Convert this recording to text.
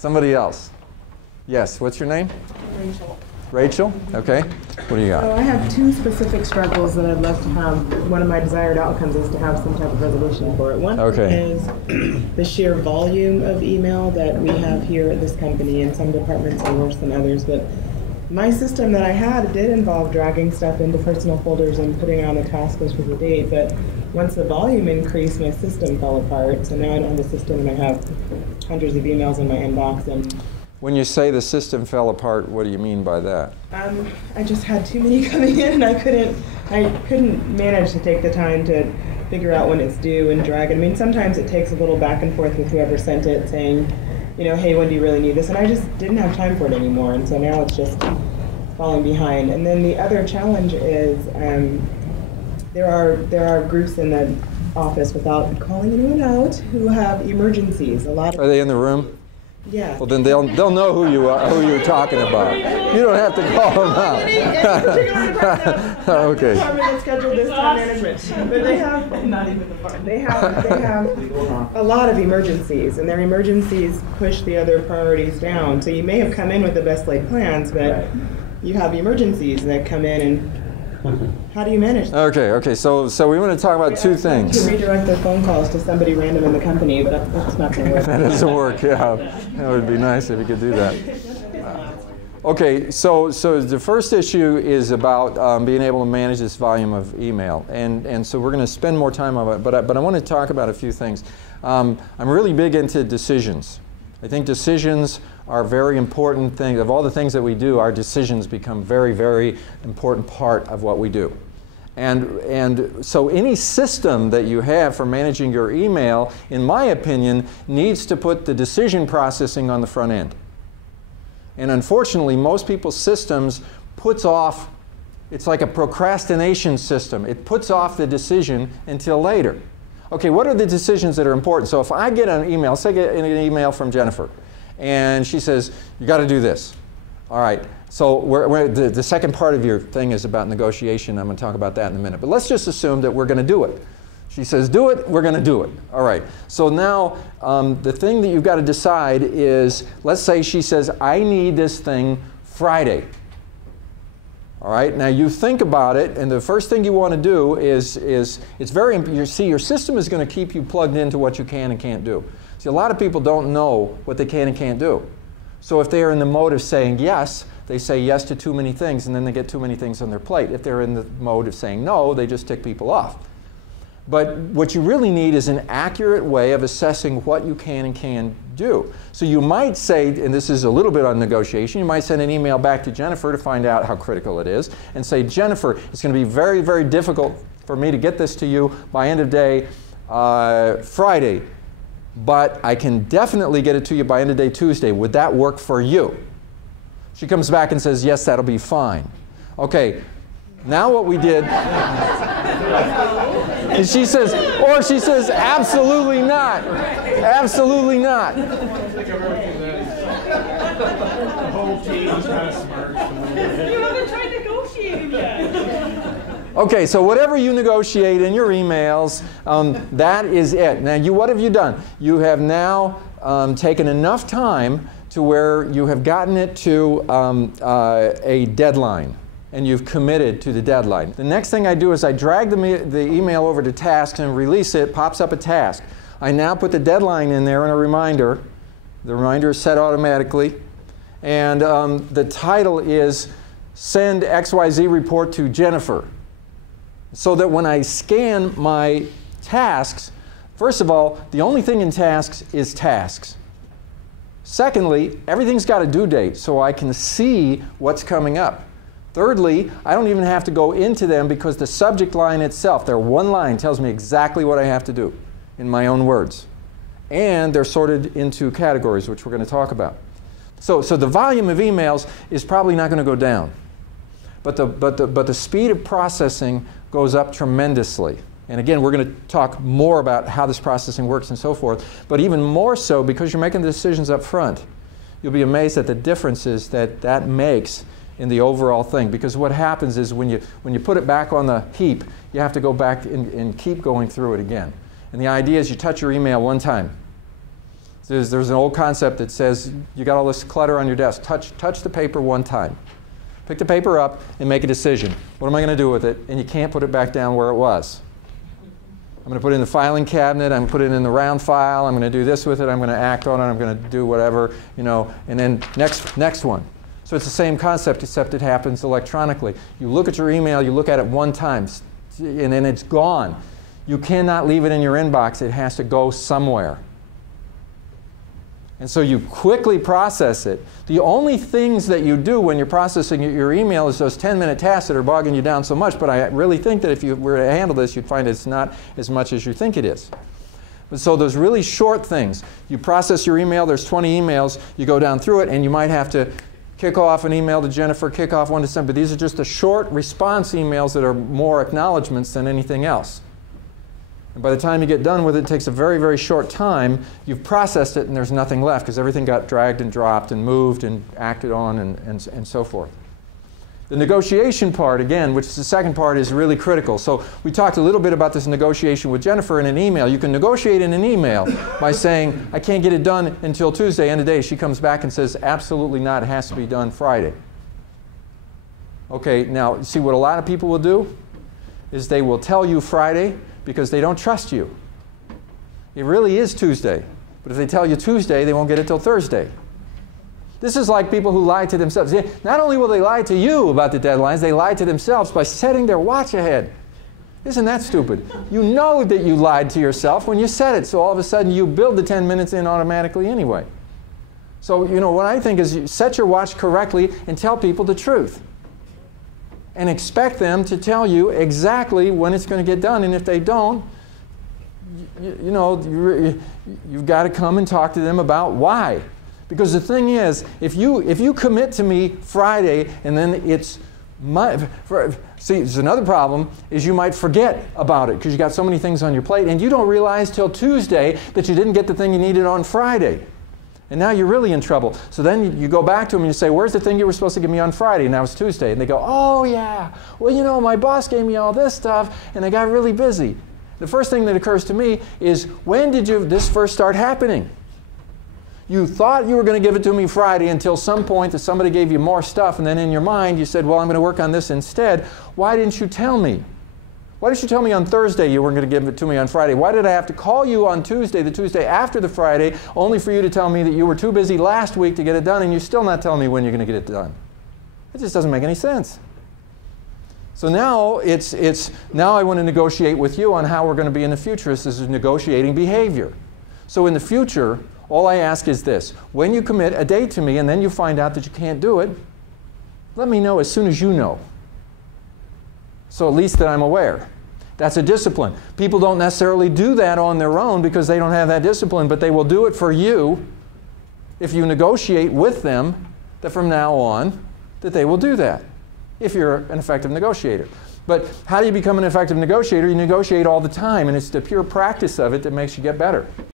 Somebody else. Yes, what's your name? Rachel. Rachel? Okay. What do you got? So I have two specific struggles that I'd love to have. One of my desired outcomes is to have some type of resolution for it. One is the sheer volume of email that we have here at this company, and some departments are worse than others. But my system that I had did involve dragging stuff into personal folders and putting it on the task list for the date. But once the volume increased, my system fell apart. So now I don't have a system, and I have hundreds of emails in my inbox. And when you say the system fell apart, what do you mean by that? I just had too many coming in, and I couldn't manage to take the time to figure out when it's due and drag it. I mean, sometimes it takes a little back and forth with whoever sent it, saying, you know, hey, when do you really need this? And I just didn't have time for it anymore, and so now it's just falling behind. And then the other challenge is there are groups in the office, without calling anyone out, who have emergencies. Are they in the room? Yeah. Well, then they'll know who you are, who you're talking about. You don't have to call them out. Okay. Department that scheduled this time management, but they have not even the department. They have a lot of emergencies, and their emergencies push the other priorities down. So you may have come in with the best laid plans, but you have emergencies that come in, and how do you manage that? Okay. So we want to talk about two things. To redirect their phone calls to somebody random in the company, but that's not going to work. That doesn't work. Yeah, that would be nice if you could do that. Okay, so the first issue is about being able to manage this volume of email, and so we're going to spend more time on it. But I want to talk about a few things. I'm really big into decisions. I think decisions are a very important thing. Of all the things that we do, our decisions become very, very important part of what we do. And so any system that you have for managing your email, in my opinion, needs to put the decision processing on the front end. And unfortunately, most people's systems puts off, it's like a procrastination system. It puts off the decision until later. Okay, what are the decisions that are important? So if I get an email, say I get an email from Jennifer, and she says, you got to do this. All right, so the second part of your thing is about negotiation. I'm going to talk about that in a minute. But let's just assume that we're going to do it. She says, do it, we're going to do it. All right, so now the thing that you've got to decide is, let's say she says, I need this thing Friday. All right, now you think about it, and the first thing you want to do is it's very, you see, your system is going to keep you plugged into what you can and can't do. See, a lot of people don't know what they can and can't do. So if they are in the mode of saying yes, they say yes to too many things, and then they get too many things on their plate. If they're in the mode of saying no, they just tick people off. But what you really need is an accurate way of assessing what you can and can't do. So you might say, and this is a little bit on negotiation, you might send an email back to Jennifer to find out how critical it is, and say, Jennifer, it's going to be very, very difficult for me to get this to you by end of day Friday, but I can definitely get it to you by end of day Tuesday. Would that work for you? She comes back and says, yes, that'll be fine. Okay, now what we did, and she says, or she says, absolutely not. Absolutely not. The whole team is kind of smirks. You haven't tried negotiating yet. Okay, so whatever you negotiate in your emails, that is it. Now, what have you done? You have now taken enough time to where you have gotten it to a deadline, and you've committed to the deadline. The next thing I do is I drag the email over to tasks and release it, pops up a task. I now put the deadline in there and a reminder. The reminder is set automatically. And the title is Send XYZ Report to Jennifer. So that when I scan my tasks, first of all, the only thing in tasks is tasks. Secondly, everything's got a due date, so I can see what's coming up. Thirdly, I don't even have to go into them because the subject line itself, their one line, tells me exactly what I have to do in my own words. And they're sorted into categories, which we're going to talk about. So the volume of emails is probably not going to go down. But the speed of processing goes up tremendously. And again, we're going to talk more about how this processing works and so forth. But even more so, because you're making the decisions up front, you'll be amazed at the differences that makes in the overall thing. Because what happens is when you put it back on the heap, you have to go back and keep going through it again. And the idea is you touch your email one time. There's an old concept that says you got all this clutter on your desk. Touch the paper one time. Pick the paper up and make a decision. What am I going to do with it? And you can't put it back down where it was. I'm going to put it in the filing cabinet. I'm going to put it in the round file. I'm going to do this with it. I'm going to act on it. I'm going to do whatever, you know. And then next one. So it's the same concept, except it happens electronically. You look at your email. You look at it one time, and then it's gone. You cannot leave it in your inbox. It has to go somewhere. And so you quickly process it. The only things that you do when you're processing your email is those 10-minute tasks that are bogging you down so much. But I really think that if you were to handle this, you'd find it's not as much as you think it is. But so those really short things. You process your email. There's 20 emails. You go down through it, and you might have to kick off an email to Jennifer, kick off one to somebody. These are just the short response emails that are more acknowledgments than anything else. And by the time you get done with it, it takes a very, very short time. You've processed it, and there's nothing left because everything got dragged and dropped and moved and acted on and so forth. The negotiation part, again, which is the second part, is really critical. So we talked a little bit about this negotiation with Jennifer in an email. You can negotiate in an email by saying, I can't get it done until Tuesday, end of day. She comes back and says, absolutely not. It has to be done Friday. Okay, now, see what a lot of people will do is they will tell you Friday because they don't trust you. It really is Tuesday. But if they tell you Tuesday, they won't get it till Thursday. This is like people who lie to themselves. Not only will they lie to you about the deadlines, they lie to themselves by setting their watch ahead. Isn't that stupid? You know that you lied to yourself when you set it, so all of a sudden you build the 10 minutes in automatically anyway. So, you know, what I think is you set your watch correctly and tell people the truth. And expect them to tell you exactly when it's going to get done. And if they don't, you know, you've got to come and talk to them about why. Because the thing is, if you commit to me Friday and then it's see, there's another problem is you might forget about it because you got so many things on your plate and you don't realize till Tuesday that you didn't get the thing you needed on Friday. And now you're really in trouble. So then you go back to them and you say, where's the thing you were supposed to give me on Friday? And now it's Tuesday. And they go, oh yeah, well, you know, my boss gave me all this stuff and I got really busy. The first thing that occurs to me is, when did this first start happening? You thought you were going to give it to me Friday until some point that somebody gave you more stuff, and then in your mind you said, well, I'm going to work on this instead. Why didn't you tell me? Why didn't you tell me on Thursday you weren't going to give it to me on Friday? Why did I have to call you on Tuesday, the Tuesday after the Friday, only for you to tell me that you were too busy last week to get it done, and you're still not telling me when you're going to get it done? It just doesn't make any sense. So now now I want to negotiate with you on how we're going to be in the future. This is negotiating behavior. So in the future, all I ask is this. When you commit a date to me and then you find out that you can't do it, let me know as soon as you know. So at least that I'm aware. That's a discipline. People don't necessarily do that on their own because they don't have that discipline, but they will do it for you if you negotiate with them that from now on that they will do that, if you're an effective negotiator. But how do you become an effective negotiator? You negotiate all the time, and it's the pure practice of it that makes you get better.